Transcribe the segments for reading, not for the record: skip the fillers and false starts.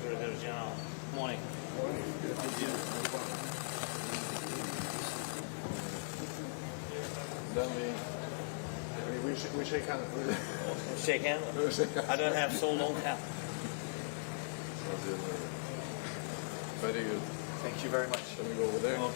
Secretary General. Morning. Then we shake hands. Shake hands? I don't have so long hand. Very good. Thank you very much. Can we go over there? Okay.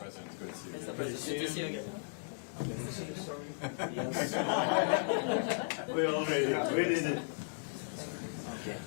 President, good to see you. Good to see you again. We already did it. Okay.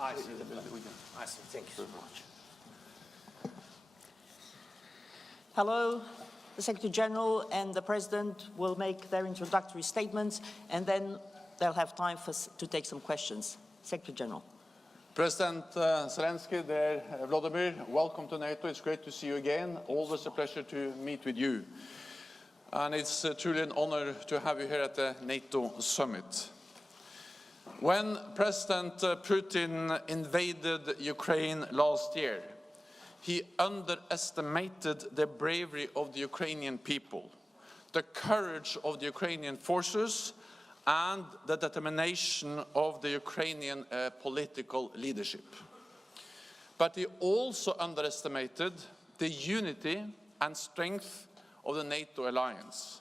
I see. I see. Thank you so much. Hello, the Secretary General and the President will make their introductory statements, and then they'll have time to take some questions. Secretary General. President Zelensky, dear Vladimir, welcome to NATO. It's great to see you again. Always a pleasure to meet with you. And it's truly an honor to have you here at the NATO summit. When President Putin invaded Ukraine last year, he underestimated the bravery of the Ukrainian people, the courage of the Ukrainian forces, and the determination of the Ukrainian political leadership. But he also underestimated the unity and strength of the NATO alliance.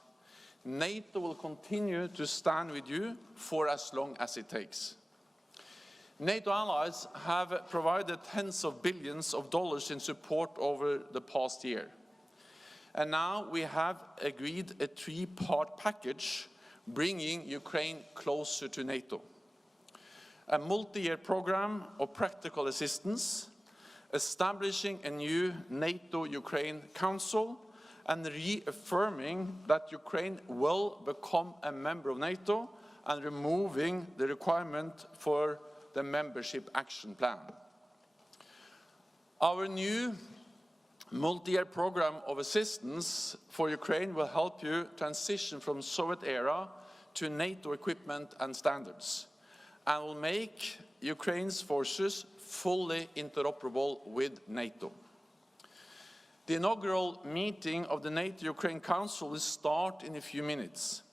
NATO will continue to stand with you for as long as it takes. NATO allies have provided tens of billions of dollars in support over the past year. And now we have agreed a three-part package bringing Ukraine closer to NATO. A multi-year program of practical assistance, establishing a new NATO-Ukraine Council, and reaffirming that Ukraine will become a member of NATO and removing the requirement for the membership action plan. Our new multi-year program of assistance for Ukraine will help you transition from Soviet era to NATO equipment and standards, and will make Ukraine's forces fully interoperable with NATO. The inaugural meeting of the NATO-Ukraine Council will start in a few minutes.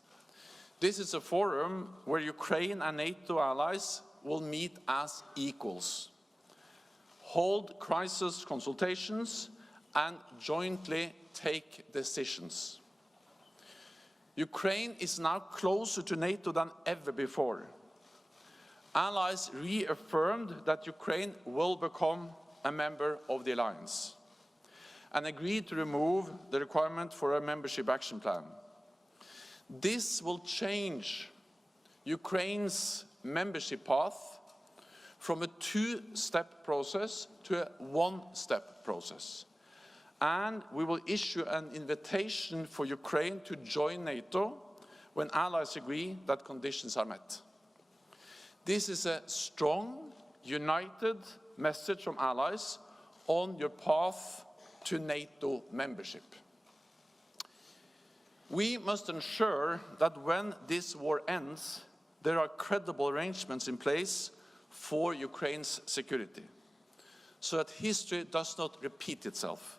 This is a forum where Ukraine and NATO allies will meet as equals, hold crisis consultations, and jointly take decisions. Ukraine is now closer to NATO than ever before. Allies reaffirmed that Ukraine will become a member of the alliance and agreed to remove the requirement for a membership action plan. This will change Ukraine's membership path from a two-step process to a one-step process. And we will issue an invitation for Ukraine to join NATO when allies agree that conditions are met. This is a strong, united message from allies on your path to NATO membership. We must ensure that when this war ends, there are credible arrangements in place for Ukraine's security, so that history does not repeat itself.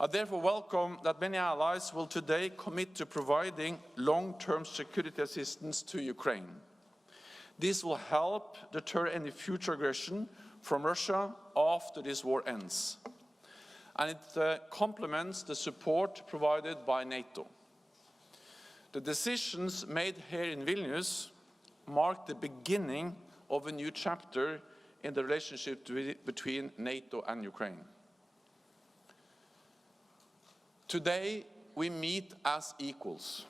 I therefore welcome that many allies will today commit to providing long-term security assistance to Ukraine. This will help deter any future aggression from Russia after this war ends. And it complements the support provided by NATO. The decisions made here in Vilnius mark the beginning of a new chapter in the relationship between NATO and Ukraine. Today, we meet as equals.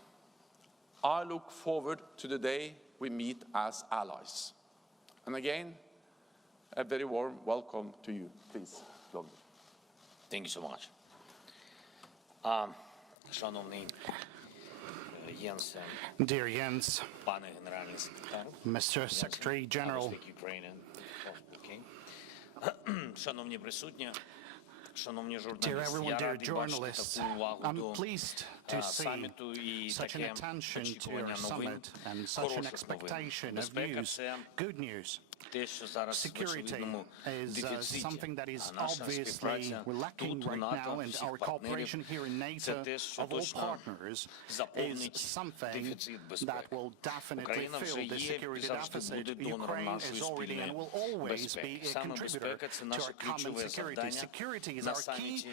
I look forward to the day we meet as allies. And again, a very warm welcome to you. Please, Vladimir. Thank you so much. Шановний Єнс, Dear Jens, пане генеральний секретар, Mr. Secretary General, шановні присутні, шановні dear журналісти, everyone, я dear радий бачити journalists, таку увагу I'm до pleased to see саміту і such an таке attention to очікування your новин, summit and such an хороших новин. expectation of Безпека – news, це good news. те, що зараз в Security очевидному is дефіциті, something that is а наша obviously співпраця we're lacking тут, в right НАТО, now, and всіх our партнерів, cooperation here in це NATO те, що of all точно partners is заповнить something дефіцит that безпеки. will definitely Україна вже fill the є і security завжди deficit. буде донором Ukraine нашої is already and спільної will always be безпеки. a Саме contributor безпека – це to наше our common ключове security. завдання Security is на our key саміті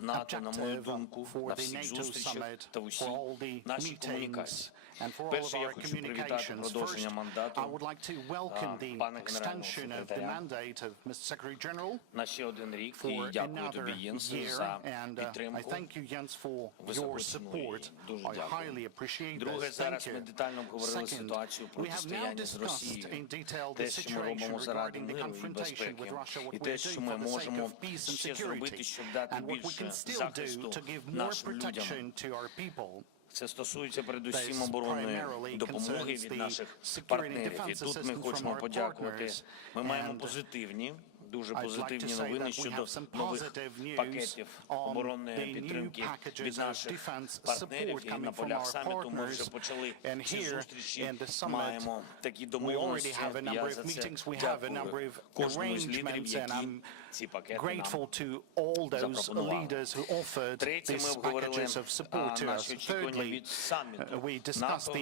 НАТО, на мою objective думку, for на the всіх NATO зустрічах summit, та for усій all the нашій meetings, комунікації. and for all of Перше, я our хочу привітати communications. продовження First, мандату I would like to welcome the пана генерального extension of the секретаря mandate of Mr. Secretary General на ще один рік. І for дякую another тобі, Єнс, year, за and I підтримку. thank you, Jens, for your support. Дуже I дякую. highly appreciate Друге, this. зараз Thank ми you. детально обговорили Second, ситуацію we have now протистояння з discussed Росією, in detail the те, що ми situation робимо заради regarding the миру і confrontation with безпеки, Russia, what і we те, are що doing ми for the sake можемо of peace and ще зробити, security, щоб дати and what we більше can still do захисту to give more нашим людям. protection to our people. Це стосується передусім This оборонної primarily допомоги concerns від the наших security партнерів. І defense тут ми assistance from хочемо our подякувати. partners. Ми маємо And позитивні, дуже I'd like to позитивні say новини that we щодо have some нових positive news пакетів on оборонної the new підтримки packages від of наших defense партнерів. support І на coming from полях our саміту ми вже partners. почали And ці here зустрічі, in the summit, маємо такі We already домовленості. have a number Я of за це meetings, we have a number дякую of кожному з лідерів, arrangements, and які I'm ці пакети grateful нам to all those запропонували. leaders who offered Третє, ми these обговорили packages of support to наші us. очікування Thirdly, від саміту we discussed НАТО, the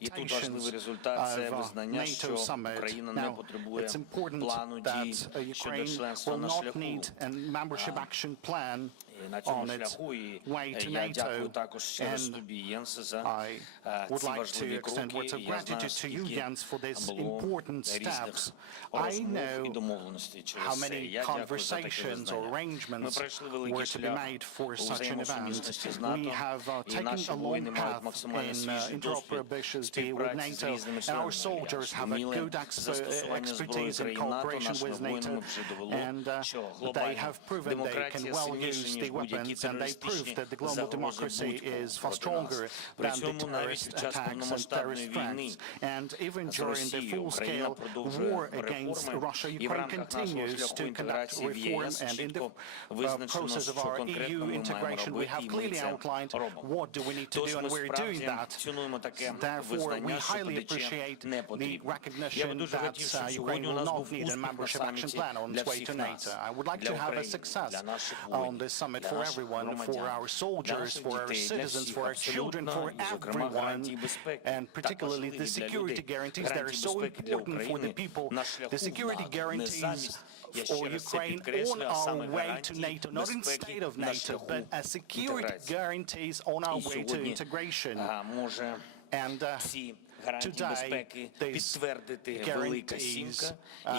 і тут expectations важливий результат – це of визнання, NATO що summit. Україна не Now, потребує it's important плану that дій щодо Ukraine членства will на not шляху. need a membership action plan І на цьому on its шляху, і way to я дякую NATO. також ще раз And тобі, Єнс, за I would ці like to важливі extend кроки. words of І я знаю, gratitude to you, скільки Jens, for these було important різних steps. I розмов і know домовленостей how через це. many Я дякую за таке conversations or визнання. Ми arrangements пройшли were великий to be шлях made for у such an event. взаємосумісності з We НАТО, have і taken наші a long воїни мають path максимально in свіжий досвід interoperability with співпраці з NATO, різними and our членами soldiers альянсу. have a Вміле good застосування зброї expertise in країн НАТО cooperation нашими with воїнами NATO, вже довело, and що they глобальна have proven they can демократія well сильніша, use ніж the будь-які weapons, and they proved терористичні that the global загрози democracy будь-кого is far проти нас. stronger При than the цьому навіть terrorist під час attacks and повномасштабної terrorist війни threats. And even з during the Росією Україна full-scale продовжує war against реформи Russia, і в Ukraine рамках нашого continues шляху to conduct інтеграції в reform, ЄС and in the чітко визначено, process of що our конкретно EU ми маємо integration, we робити, have і ми clearly це outlined робимо. what do we need to Тож do, ми and we're doing справді that. цінуємо таке Therefore, we визнання, що highly ПДЧ appreciate не the потрібно. Я би recognition дуже that хотів, щоб Ukraine сьогодні у will нас not був need a успіх на membership action саміті plan on для its way всіх to нас, NATO. I would like для to have a України, success для наших on воїнів, this summit для for наших everyone, for громадян, our для soldiers, наших for our дітей, для citizens, всіх, for our children, абсолютно, for і, зокрема, гарантії everyone, безпеки. and Так particularly важливі the для security людей. guarantees that are Гарантії so безпеки для important for the України people. на шляху The security в НАТО, не guarantees замість, я for ще раз це Ukraine on підкреслюю, а саме our way to гарантії NATO, not безпеки instead of на NATO, шляху but as security інтеграції. guarantees on our І way to сьогодні integration. може And ці гарантії today, безпеки these підтвердити Велика guarantees Сімка.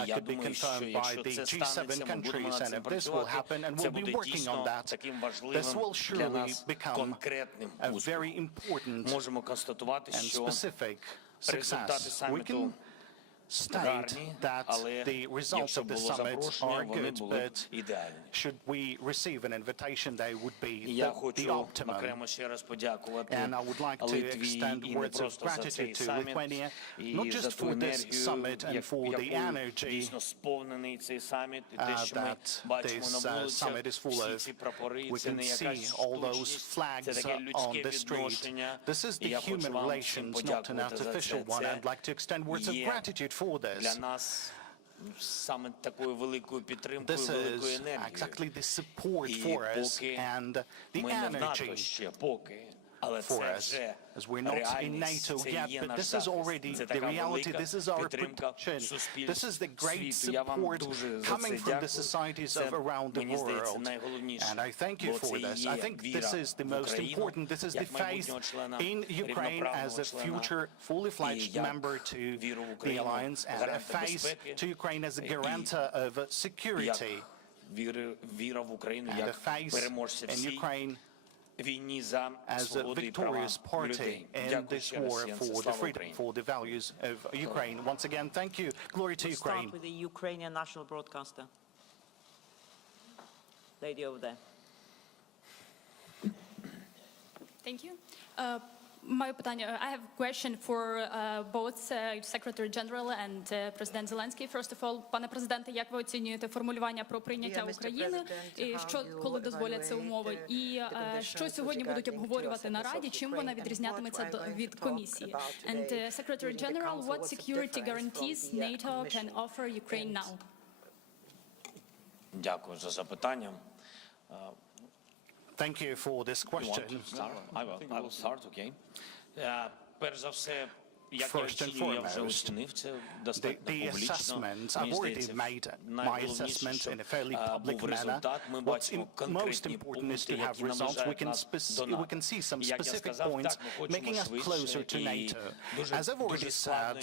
І я could be думаю, що confirmed by якщо the це станеться, G7 ми будемо countries, над and цим if this will happen, працювати, and це we'll be буде working дійсно on that, таким this важливим will для surely нас become конкретним a very успіхом. important Можемо констатувати, and що specific результати success. We саміту can state гарні, that але the results якщо of the було summit запрошення, are вони good, були but ідеальні. should we receive an invitation, they would be І я the хочу optimum. окремо ще раз подякувати And I would like to Литві extend і не words of просто за цей gratitude to саміт, Lithuania, і not за just ту for this енергію, summit and for the якою energy дійсно сповнений цей саміт, і те, що ми that бачимо this на summit is full вулицях, of. всі ці прапори, We це can не see якась all those штучність, flags це таке on людське the street. відношення. This is І the я хочу human вам всім relations, not an подякувати за artificial це. one. Це I'd like to extend words of є gratitude for для this. нас саме такою великою підтримкою, This великою is енергією. exactly the support І for us поки and the ми не в НАТО energy ще, поки, але for це us, вже as we're not in реальність, NATO це yet, є but наш this is захист. already Це the така reality, велика this is our підтримка protection, суспільств this is the great світу. Я вам support дуже за coming це from the дякую. societies Це, of around the мені здається, world. найголовніше. And I thank you Бо for це this. є I think віра this is the в most Україну, important. This is the як faith майбутнього члена, in Ukraine as a рівноправного члена, future fully і fledged як member to віру в the Україну, alliance and a гаранта face безпеки, to Ukraine as a і guarantor of як security віра в Україну, and a як face переможця in всій Ukraine війні за as a свободу і права victorious party людей. in Дякую this ще раз, war Єнсе. for the Слава freedom, Україні. for the values of Ukraine. Once again, thank you. Glory to We'll start Ukraine. with the Ukrainian national broadcaster. Lady over there. Thank you. Моє питання. I have a question for both Secretary General and President Zelensky. First of all, пане президенте, як ви оцінюєте формулювання про прийняття України? І що, коли дозволять це умови? І що сьогодні будуть обговорювати на Раді? Чим вона відрізнятиметься від комісії? And Secretary General, what security guarantees NATO can offer Ukraine now? Дякую за запитання. Thank you for this You want question. to start? I will start, okay. Перш за все, First and foremost, the assessments, I've already made my assessment in a fairly public manner. What's most important is to have results. We can see some specific points making us closer to NATO. As I've already said,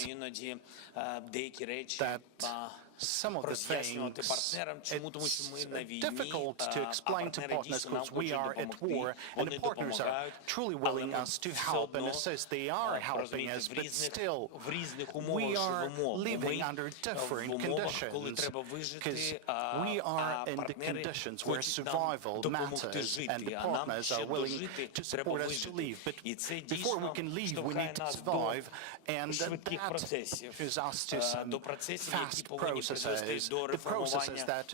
that some of the things, it's difficult to explain to partners because we are at war and the partners are truly willing us to help and assist. They are helping us, but still we are living under different conditions because we are in the conditions where survival matters and the partners are willing to support us to leave. But before we can leave, we need to survive, and that is us to some fast processes, the processes that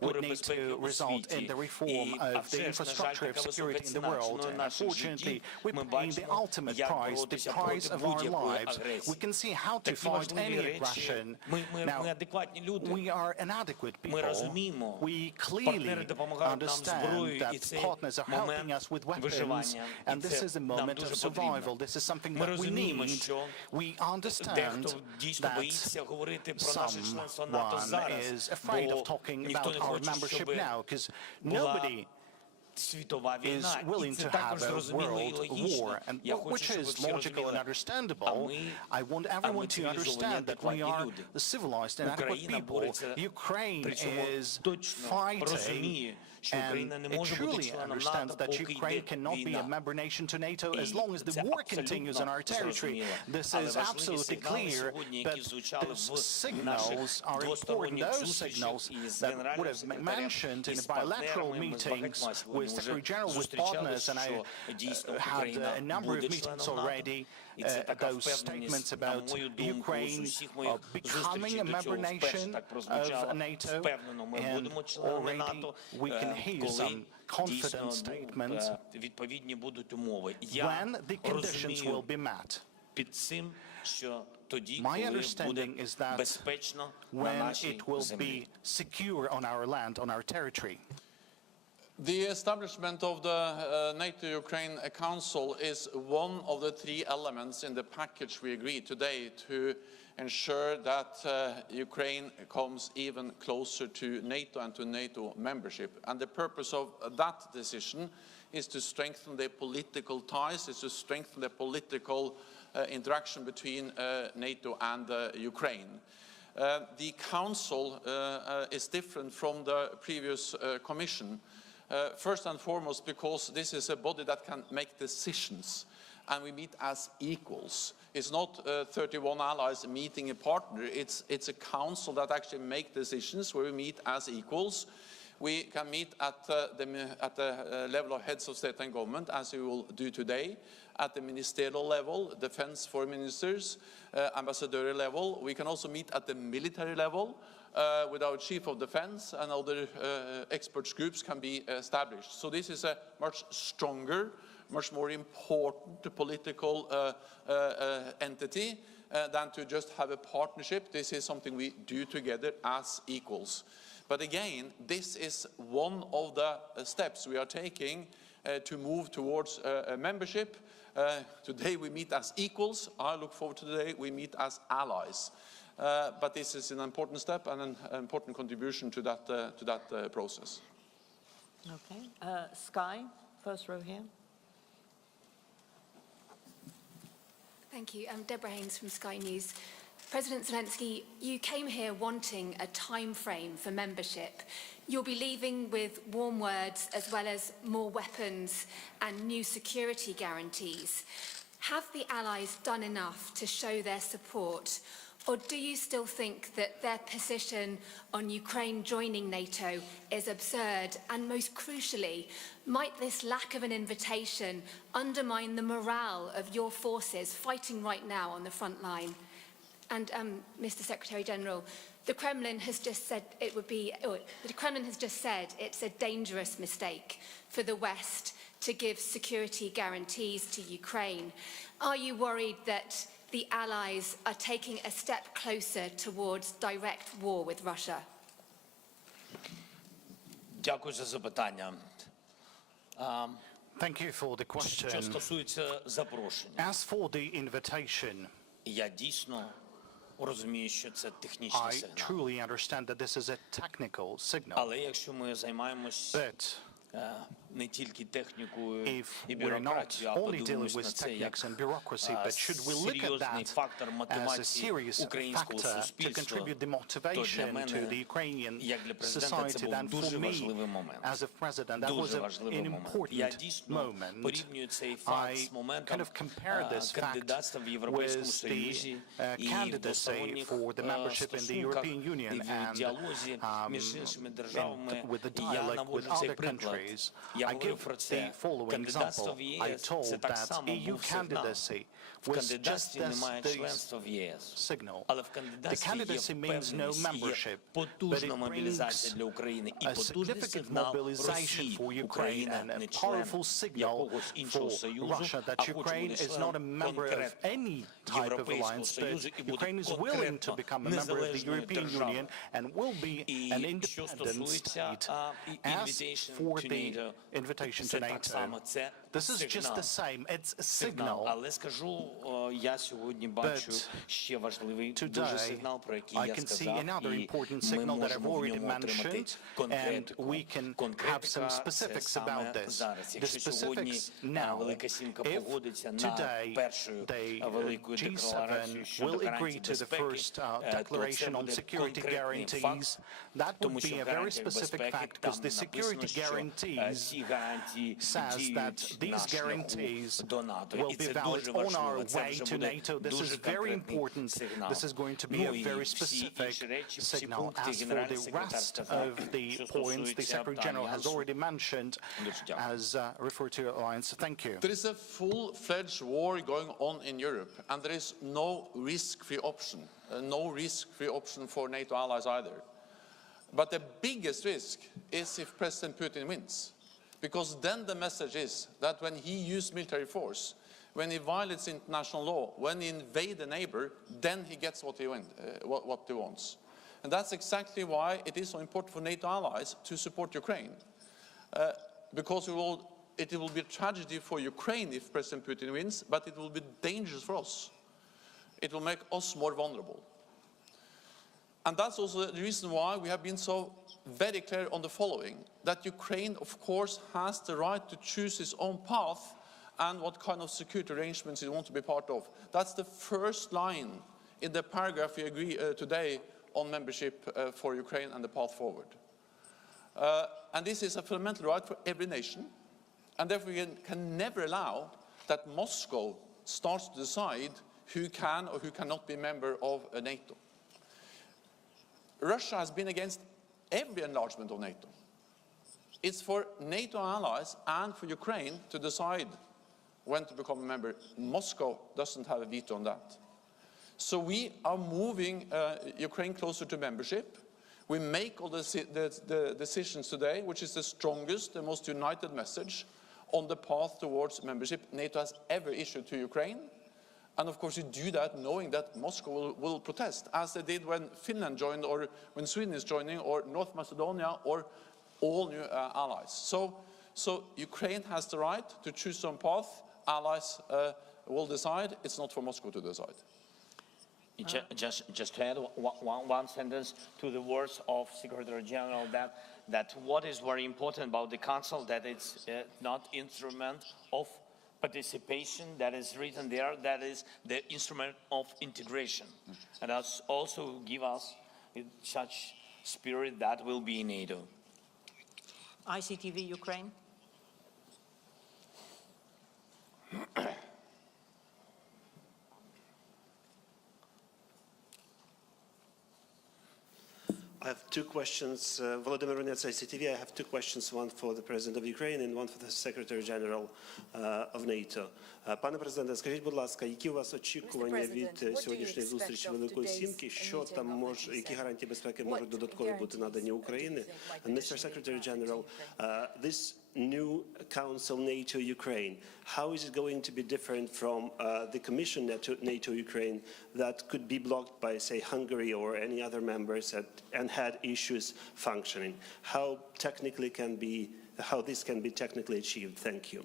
would need to result in the reform of the infrastructure of security in the world. And unfortunately, we're paying the ultimate price, the price of our lives. We can see how to fight any aggression. Now, we are inadequate people. We clearly understand that partners are helping us with weapons, and this is a moment of survival. This is something that we need. We understand that someone is afraid of talking about our membership now, because nobody is willing to have a world war, and which is logical and understandable. I want everyone to understand that we are the civilized and adequate people. Ukraine is fighting, and it truly understands that Ukraine cannot be a member nation to NATO as long as the war continues on our territory. This is absolutely clear, but those signals are important. Those signals that would have been mentioned in bilateral meetings with Secretary General, with partners, and I had a number of meetings already. Those statements about Ukraine becoming a member nation of NATO, and already we can hear some confident statements when the conditions will be met. My understanding is that when it will be secure on our land, on our territory. The establishment of the NATO-Ukraine Council is one of the three elements in the package we agreed today to ensure that Ukraine comes even closer to NATO and to NATO membership. And the purpose of that decision is to strengthen the political ties, is to strengthen the political interaction between NATO and Ukraine. The Council is different from the previous Commission. First and foremost because this is a body that can make decisions, and we meet as equals. It's not 31 allies meeting a partner, it's a council that actually make decisions where we meet as equals. We can meet at the level of heads of state and government, as we will do today, at the ministerial level, defense foreign ministers, ambassadorial level. We can also meet at the military level, with our chief of defense, and other experts groups can be established. So this is a much stronger, much more important political entity than to just have a partnership. This is something we do together as equals. But again, this is one of the steps we are taking to move towards a membership. Today we meet as equals. I look forward to the day we meet as allies. But this is an important step and an important contribution to that process. Okay. Sky, first row here. Thank you. I'm Deborah Haynes from Sky News. President Zelensky, you came here wanting a time frame for membership. You'll be leaving with warm words as well as more weapons and new security guarantees. Have the Allies done enough to show their support? Or do you still think that their position on Ukraine joining NATO is absurd? And most crucially, might this lack of an invitation undermine the morale of your forces fighting right now on the front line? And Mr. Secretary General, the Kremlin has just said it's a dangerous mistake for the West to give security guarantees to Ukraine. Are you worried that the Allies are taking a step closer towards direct war with Russia? Дякую за запитання. Thank you for the question. Що стосується запрошення. As for the invitation, Я дійсно розумію, що це технічний I сигнал. truly understand that this is a technical signal. Але якщо ми займаємось But не тільки технікою if і we're not бюрократією, а only dealing подумаєш на with це як techniques and bureaucracy, but should we look at серйозний that фактор as a мотивації serious українського factor to суспільства, contribute the то для motivation to the мене, Ukrainian як для президента, це society, був then дуже for важливий me, момент. as a president, that was Дуже важливий an момент. Я important дійсно moment. порівнюю цей факт з I моментом kind of compare this fact кандидатства в Європейському with Союзі the і в candidacy двосторонніх for the membership in the стосунках European і Union в and діалозі між іншими державами. with the Я dialogue with наводжу цей other приклад. countries. Я I говорив give про the це. following Кандидатство example. в I ЄС told це так that само EU був сигнал. candidacy В was just кандидатстві немає this членства в ЄС. signal. Але в The кандидатстві є candidacy means no впевненість, є membership, but потужна it мобілізація brings для України і a потужний significant сигнал mobilization Росії. for Ukraine Україна and a не член powerful signal якогось іншого for союзу, Russia а that хоче Ukraine бути is not a членом member of конкретно any type of Європейського alliance, Союзу і but буде Ukraine is willing to конкретно become a member of the незалежною European державою. Union and will be an І що independent стосується state. As invitation for to the NATO, invitation to це так NATO, само, це this is just сигнал. the same. It's a Сигнал. signal. Але скажу, я сьогодні бачу ще важливий дуже сигнал, про який I я can see сказав, another і important ми signal that I've можемо в already ньому отримати mentioned, and конкретику. we can have some Конкретика – це specifics саме about this. зараз. The Якщо сьогодні specifics now, Велика Сімка if погодиться на today першу the велику декларацію G7 щодо will agree гарантій to the безпеки, first то це declaration on буде security конкретний факт, guarantees, that тому would be що a в very гарантіях specific безпеки fact там because the написано, security що guarantees ці гарантії says діють that на these шляху guarantees до НАТО. will І be це valid дуже on our важливо. Це way вже to буде NATO. This is дуже very конкретний important. сигнал. This is going to be Ну a і very всі specific інші речі, всі signal. пункти As for генеральний the секретар rest сказав, of the що points the стосується Secretary General has альянсу. already mentioned Дуже дякую. as referred to alliance. Thank you. There is a full-fledged war going on in Europe, and there is no risk-free option, no risk-free option for NATO allies either. But the biggest risk is if President Putin wins, because then the message is that when he uses military force, when he violates international law, when he invades a neighbor, then he gets what he wants. And that's exactly why it is so important for NATO allies to support Ukraine. Because it will be a tragedy for Ukraine if President Putin wins, but it will be dangerous for us. It will make us more vulnerable. And that's also the reason why we have been so very clear on the following, that Ukraine, of course, has the right to choose its own path and what kind of security arrangements it wants to be part of. That's the first line in the paragraph we agree today on membership for Ukraine and the path forward. And this is a fundamental right for every nation, and therefore we can never allow that Moscow starts to decide who can or who cannot be a member of NATO. Russia has been against every enlargement of NATO. It's for NATO allies and for Ukraine to decide when to become a member. Moscow doesn't have a veto on that. So we are moving Ukraine closer to membership. We make all the decisions today, which is the strongest, the most united message on the path towards membership NATO has ever issued to Ukraine. And of course you do that knowing that Moscow will protest, as they did when Finland joined, or when Sweden is joining, or North Macedonia, or all new allies. So Ukraine has the right to choose some path. Allies will decide. It's not for Moscow to decide. Just to add one sentence to the words of Secretary General, that what is very important about the Council, that it's not instrument of participation that is written there, that is the instrument of integration. And that's also give us such spirit that will be in NATO. ICTV Ukraine. I have two questions. Volodymyr Runets, ICTV. I have two questions, one for the President of Ukraine and one for the Secretary General of NATO. Пане президенте, скажіть, будь ласка, які у вас очікування від сьогоднішньої зустрічі Великої Сімки? Що там може, які гарантії безпеки можуть додатково бути надані Україні? And Mr. Secretary General, this new Council NATO-Ukraine, how is it going to be different from the Commission NATO-Ukraine that could be blocked by, say, Hungary or any other members and had issues functioning? How this can be technically achieved? Thank you.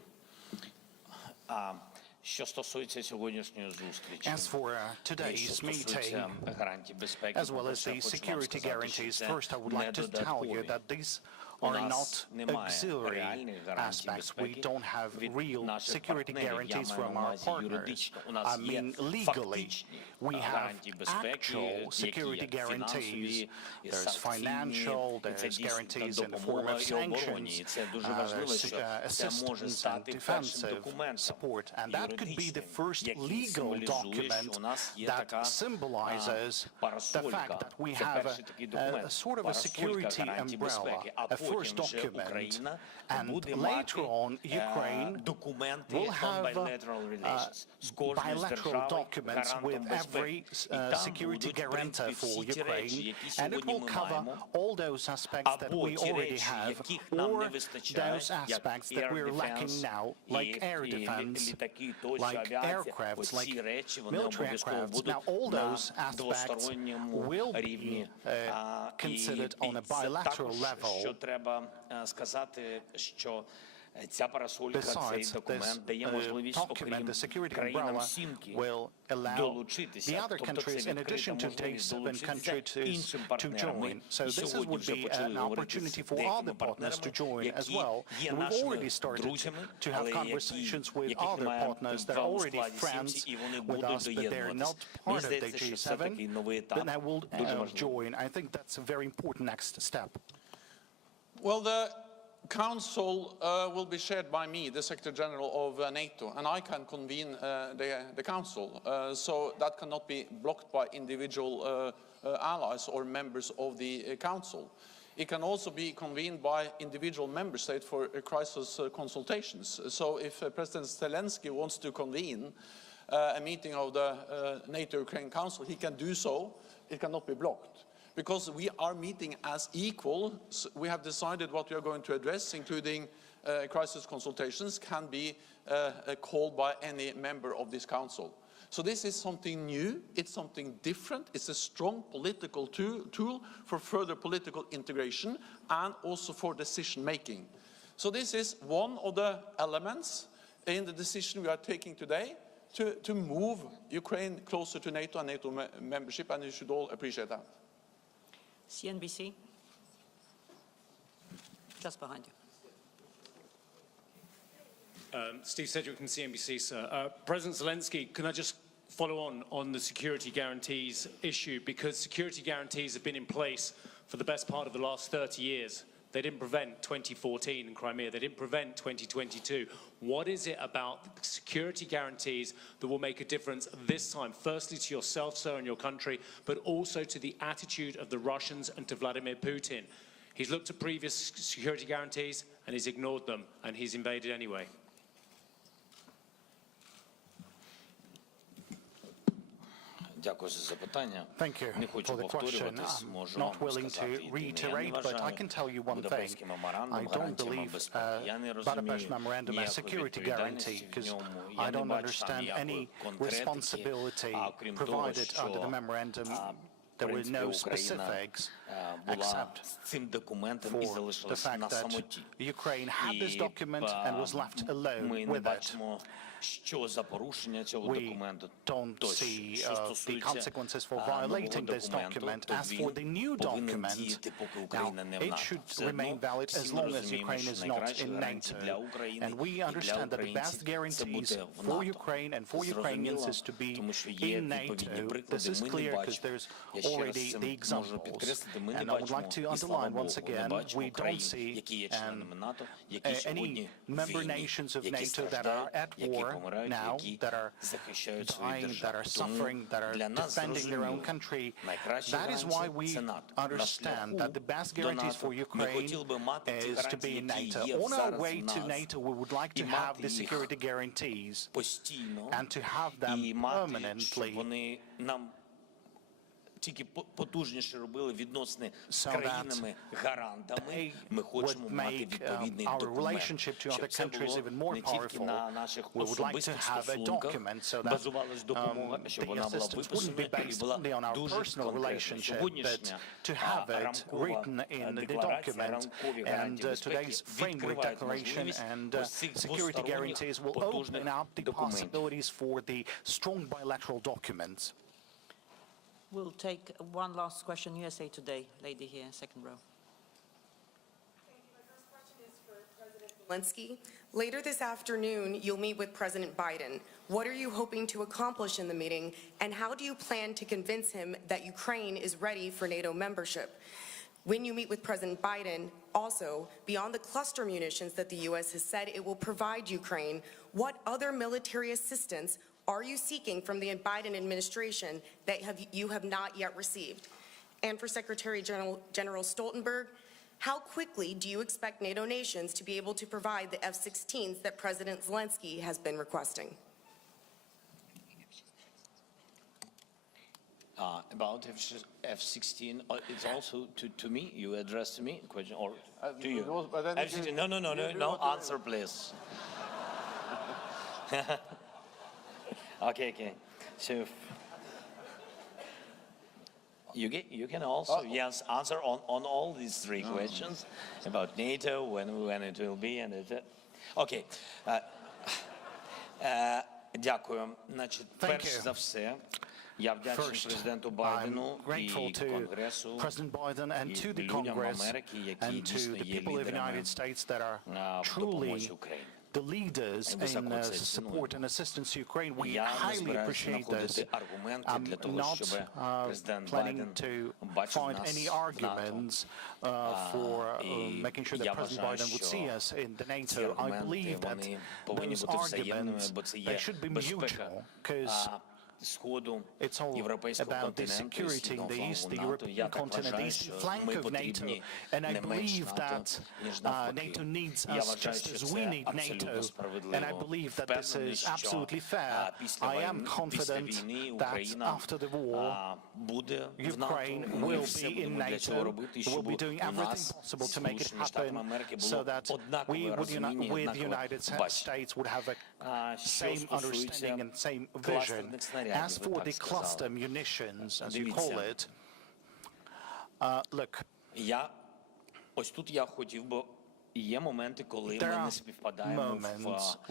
Що стосується сьогоднішньої зустрічі, As for що today's стосується meeting, гарантій безпеки, as well as по-перше, the хочу вам security сказати, що guarantees, це first I would like to tell you недодаткові. that these У are нас not немає auxiliary реальних гарантій aspects. We безпеки don't have від real наших security партнерів. Я guarantees маю from на our увазі partners. юридично. У I нас є mean, legally, фактичні we have гарантії безпеки, actual які security є фінансові, guarantees. і There's санкційні, financial, і це there's дійсно guarantees in the form допомога of і обороні. І sanctions, це дуже важливо, що це може assistance and стати першим defensive документом support. And that could be the юридичним, first який legal символізує, document що у нас є that така symbolizes the парасолька. fact that we Це have перший такий документ. a sort of a Парасолька security гарантій umbrella, безпеки. А a first потім вже document, Україна and буде later мати on Ukraine документи will on have bilateral relations з кожною з bilateral держав documents гарантом with безпеки. every І там security будуть, в guarantor принципі, for всі ті речі, Ukraine, які and it сьогодні will ми cover маємо, all those aspects that або we ті already речі, have, яких нам не or вистачає, those як aspects that air we're lacking defense, now, like air і defense, літаки, тощо, like авіація. aircrafts, Оці like речі, вони military обов'язково aircrafts. будуть Now, all на those aspects двосторонньому will рівні. be considered on a bilateral Також, level. що треба сказати, що ця парасолька, цей Besides, документ this дає можливість, document, окрім the security країнам umbrella, Сімки, will allow долучитися. the other Тобто це countries, in відкрита addition to можливість these seven долучитися countries, іншим to партнерам. join. So І this сьогодні would вже be почали an говорити opportunity з for деякими other partners to партнерами, join as які well. є And we've нашими already started друзями, to have але conversations with яких other немає partners that в are already складі friends Сімці, і вони with будуть us, but they're доєднуватися. not Мені part of the здається, що це такий новий G7, етап, but now will дуже важливий. join. I think that's a very important next step. Well, the Council will be chaired by me, the Secretary General of NATO, and I can convene the Council. So that cannot be blocked by individual allies or members of the Council. It can also be convened by individual member states for crisis consultations. So if President Zelensky wants to convene a meeting of the NATO-Ukraine Council, he can do so. It cannot be blocked. Because we are meeting as equals, we have decided what we are going to address, including crisis consultations, can be called by any member of this council. So this is something new, it's something different, it's a strong political tool for further political integration and also for decision making. So this is one of the elements in the decision we are taking today to move Ukraine closer to NATO and NATO membership, and you should all appreciate that. CNBC. Just behind you. Steve Sedgwick from CNBC, sir. President Zelensky, can I just follow on the security guarantees issue? Because security guarantees have been in place for the best part of the last 30 years. They didn't prevent 2014 in Crimea. They didn't prevent 2022. What is it about security guarantees that will make a difference this time? Firstly, to yourself, sir, and your country, but also to the attitude of the Russians and to Vladimir Putin. He's looked at previous security guarantees and he's ignored them, and he's invaded anyway. Дякую за запитання. Thank you Не хочу for the question. повторюватись, I'm можу not вам willing сказати to єдине. Я не reiterate, but I вважаю can tell you one thing. Будапештський меморандум I don't гарантіями believe безпеки. Я не Budapest розумію Memorandum a ніякої security відповідальності guarantee в because ньому. I Я не don't бачу там understand ніякої any конкретики, responsibility а окрім того, provided under the що memorandum. в There were принципі, no Україна specifics була except з цим документом і for the залишилася на fact that самоті. Ukraine had this document and was left alone Ми не with it. бачимо, що за порушення цього We документу don't тощо. see Що the стосується consequences for нового violating this документу, document. то As for the він new повинен document, діяти, поки now Україна не в it НАТО. should Все одно remain valid as всі ми long as розуміємо, Ukraine що is not найкращі in гарантії для NATO. України And we і для understand that the best українців це guarantees бути в for НАТО. Ukraine and for Ukrainians Зрозуміло, is to be тому що є in відповідні NATO. приклади, This is ми не clear because бачимо. there's Я ще раз already це the можу examples. підкреслити, ми не And I would like бачимо, to і слава underline once Богу, не again, бачимо we don't країн, see які є членами НАТО, які any сьогодні в member війні, nations of які NATO that are страждають, at які war помирають, now, які that are захищають свої dying, that держави. are Тому suffering, that are для нас defending their own зрозуміло, country. найкращі That is why гарантії we це НАТО. На understand шляху that the best до guarantees НАТО for ми Ukraine хотіли би мати ті is to be гарантії, in які NATO. є On our зараз way в to нас. NATO, we would like І to have мати the їх security guarantees постійно, and to have them і мати, щоб permanently. вони нам тільки потужніше робили відносини з So that країнами-гарантами, ми would хочемо мати make відповідний our документ, relationship to щоб other це countries було even more не тільки powerful. на наших We would like to особистих have a стосунках, document so that базувалась допомога, щоб the вона була assistance wouldn't be виписана і based була only on our дуже personal конкретна. relationship, but Сьогоднішня to have it рамкова written in the декларація, document, рамкові and гарантії безпеки today's framework відкривають declaration можливість and ось цих security двосторонніх guarantees will потужних open up the документів. possibilities for the strong bilateral documents. We'll take one last question, USA Today, lady here, second row. Zelensky. Later this afternoon, you'll meet with President Biden. What are you hoping to accomplish in the meeting, and how do you plan to convince him that Ukraine is ready for NATO membership? When you meet with President Biden, also, beyond the cluster munitions that the U.S. has said it will provide Ukraine, what other military assistance are you seeking from the Biden administration that you have not yet received? And for Secretary General Stoltenberg, how quickly do you expect NATO nations to be able to provide the F-16s that President Zelensky has been requesting? About F-16, it's also to me, you address to me, question, or to you? F-16, no, answer please. Okay. So you can also yes answer on all these three questions about NATO, when it will be, and it. Okay. Дякую. Значить, перш за все, я вдячний президенту Байдену і Конгресу, President Biden and to the людям Congress Америки, які and дійсно to the є people of the лідерами United States that are в truly допомозі Україні. the leaders in support and assistance to Ukraine. We Я не highly збираюся appreciate this. знаходити аргументи для того, not щоб президент planning Байден to бачив find нас any в arguments for making sure that President Biden would see us in the NATO. I believe that those arguments, they should be mutual, because it's all about the security in the East, the European continent, the eastern flank of NATO. And I believe that NATO needs us just as we need NATO. And I believe that this is absolutely fair. I am confident that after the war, Ukraine will be in NATO. We'll be doing everything possible to make it happen so that we with the United States would have a same understanding and same vision. As for the cluster munitions, as you call it, look, Ось тут я хотів би Є моменти, коли ми не співпадаємо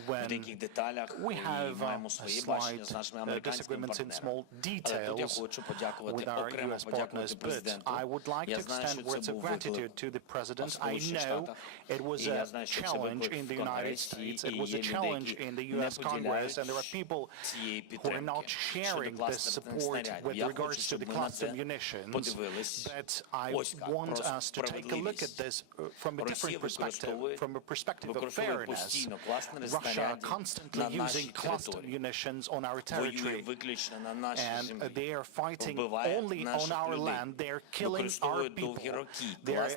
в деяких деталях і маємо свої бачення з нашими американськими партнерами. Але тут я хочу подякувати, окремо подякувати президенту. Я знаю, що це був виклик в Сполучених Штатах, і я знаю, що це виклик в Конгресі, і є люди, які не поділяють цієї підтримки щодо кластерних снарядів. Я хочу, щоб ми на це подивились. Ось як, про справедливість. Росія from a perspective of fairness, Russia constantly using cluster munitions on our territory, and they are fighting only on our land. They are killing our people. They are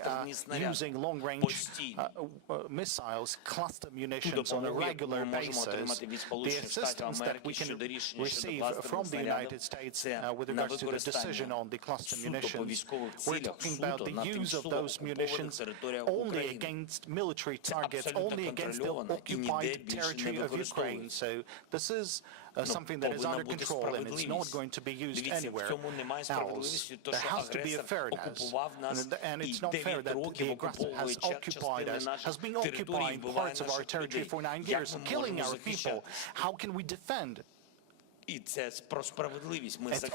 using long-range missiles, cluster munitions on a regular basis. The assistance that we can receive from the United States with regards to the decision on the cluster munitions, we're talking about the use of those munitions only against military targets, only against the occupied territory of Ukraine. So this is something that is under control, and it's not going to be used anywhere else. There has to be a fairness, and it's not fair that the aggressor has occupied us, has been occupying parts of our territory for 9 years, killing our people. How can we defend? It's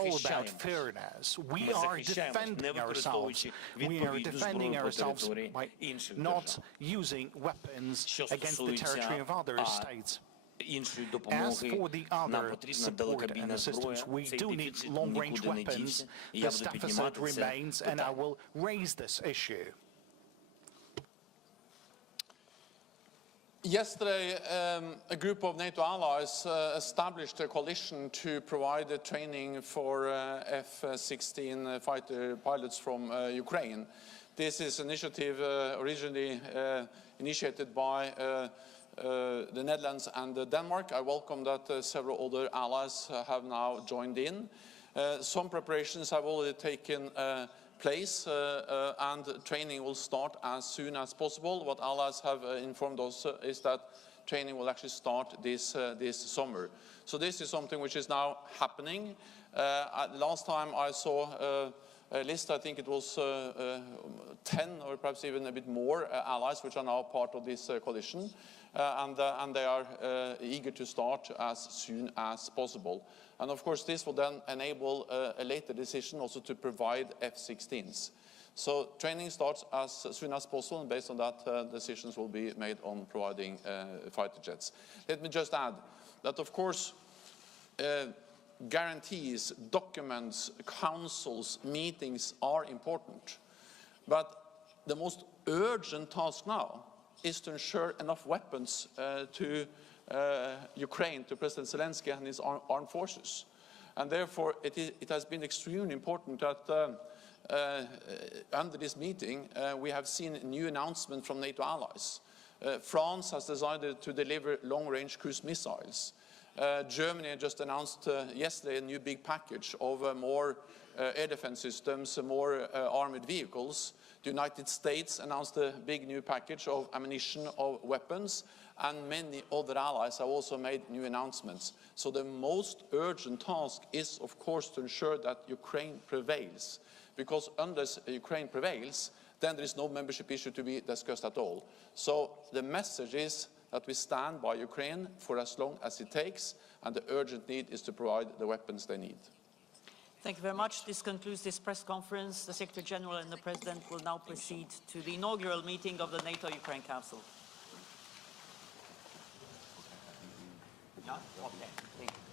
all about fairness. We are defending ourselves. We are defending ourselves by not using weapons against the territory of other states. As for the other support and assistance, we do need long-range weapons. This deficit remains, and I will raise this issue. Yesterday, a group of NATO allies established a coalition to provide training for F-16 fighter pilots from Ukraine. This is an initiative originally initiated by the Netherlands and Denmark. I welcome that several other allies have now joined in. Some preparations have already taken place, and training will start as soon as possible. What allies have informed us is that training will actually start this summer. So this is something which is now happening. Last time I saw a list, I think it was 10 or perhaps even a bit more allies which are now part of this coalition, and they are eager to start as soon as possible. And of course this will then enable a later decision also to provide F-16s. So training starts as soon as possible, and based on that decisions will be made on providing fighter jets. Let me just add that of course guarantees, documents, councils, meetings are important. But the most urgent task now is to ensure enough weapons to Ukraine, to President Zelensky and his armed forces. And therefore it has been extremely important that under this meeting we have seen a new announcement from NATO allies. France has decided to deliver long-range cruise missiles. Germany just announced yesterday a new big package of more air defense systems, more armored vehicles. The United States announced a big new package of ammunition, of weapons, and many other allies have also made new announcements. So the most urgent task is, of course, to ensure that Ukraine prevails. Because unless Ukraine prevails, then there is no membership issue to be discussed at all. So the message is that we stand by Ukraine for as long as it takes, and the urgent need is to provide the weapons they need. Thank you very much. This concludes this press conference. The Secretary General and the President will now proceed to the inaugural meeting of the NATO-Ukraine Council. Yeah? Okay. Thank you.